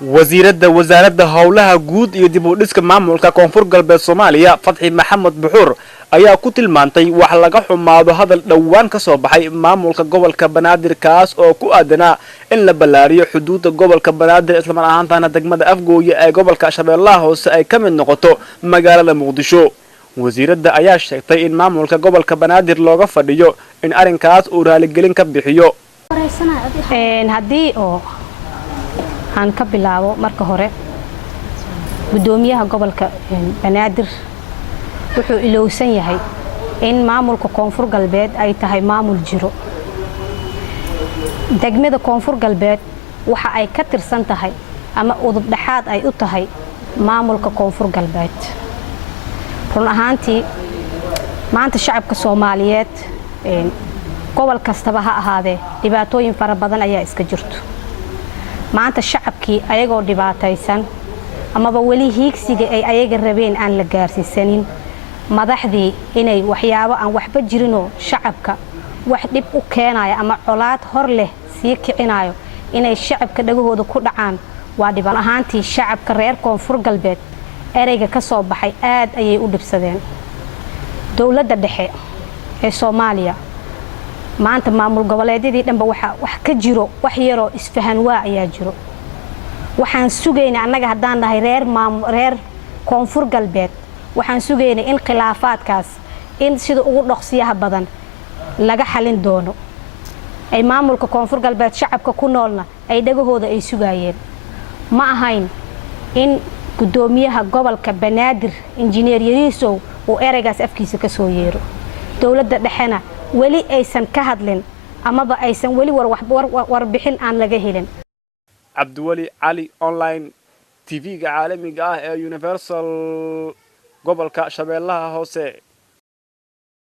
wasaaradda howlaha guud iyo dib u dhiska maamulka koonfur galbeed Soomaaliya Fadxi Maxamed Buxur ayaa ku tilmaantay wax laga xumaado hadal dhawaan ka soo baxay maamulka gobolka Banaadir kaas oo ku aadanaa in la ballaariyo xuduudda gobolka Banaadir isla mar ahaantaana degmada Afgooye ee gobolka Shabeellaha Hoose ay ka mid noqoto magaalada Muqdisho. wasiiradda ayaa sheegtay in maamulka gobolka Banaadir looga fadhiyo in arinkaas uu raaligelin ka bixiyo. haddii oo aan ka bilaabo marka hore gudoomiyaha gobolka Banaadir wuxuu ilowsan yahay in maamulka koonfur galbeed ay tahay maamul jiro. degmada koonfur galbeed waxa ay ka tirsan tahay ama udub dhaxaad ay u tahay maamulka koonfur galbeed. run ahaantii maanta shacabka Soomaaliyeed gobol kastaba ha ahaadee dhibaatooyin fara badan ayaa iska jirto. maanta shacabkii ayagoo dhibaataysan amaba wali hiigsiga ay ayaga rabeen aan la gaarsiisanin madaxdii inay waxyaabo aan waxba jirinoo shacabka wax dhib u keenayo ama colaad hor leh sii kicinayo inay shacabka dhagahooda ku dhacaan waa dhibaan ahaantii shacabka reer koonfur galbeed ereyga ka soo baxay aad ayay u dhibsadeen. dawladda dhexe ee Soomaaliya maanta maamul goboleedyadii dhanba waxa wax ka jiro wax yaro isfahan waa ayaa jiro. waxaan sugaynaa annaga haddaan nahay reer koonfur galbeed waxaan sugaynaa in khilaafaadkaas in sida ugu dhaqsiyaha badan laga xalin doono ay maamulka koonfur galbeed shacabka ku noolna ay dhagahooda ay sugayeen. ma ahayn in gudoomiyaha gobolka Banaadir injineer Yariisow uu ereygaas afkiisa ka soo yeero. dawladda dhexena wali aysan ka hadlin amaba aysan wali warbixin aan laga helin. Cabdiwali Cali online TV-ga caalamiga ah ee Universal gobolka Shabeellaha Hoose.